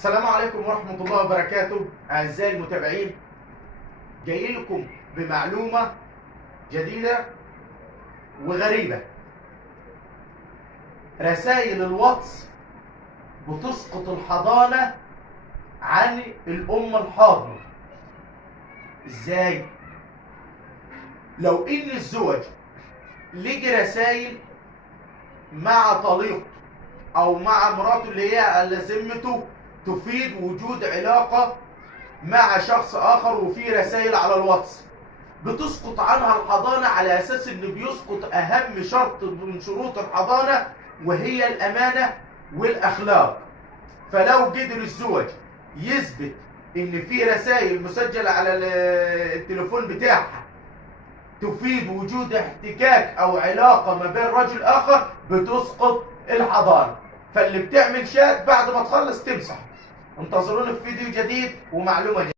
السلام عليكم ورحمة الله وبركاته. أعزائي المتابعين، جاي لكم بمعلومة جديدة وغريبة. رسائل الواتس بتسقط الحضانة عن الأم الحاضنة. إزاي؟ لو إن الزوج لقي رسائل مع طليقته أو مع مراته اللي هي على ذمته تفيد وجود علاقة مع شخص آخر، وفي رسائل على الواتس بتسقط عنها الحضانة، على أساس إن بيسقط أهم شرط من شروط الحضانة وهي الأمانة والأخلاق. فلو قدر الزوج يثبت إن في رسائل مسجلة على التليفون بتاعها تفيد وجود احتكاك أو علاقة ما بين رجل آخر، بتسقط الحضانة. فاللي بتعمل شات بعد ما تخلص تمسح. انتظرونا في فيديو جديد ومعلومة جديدة.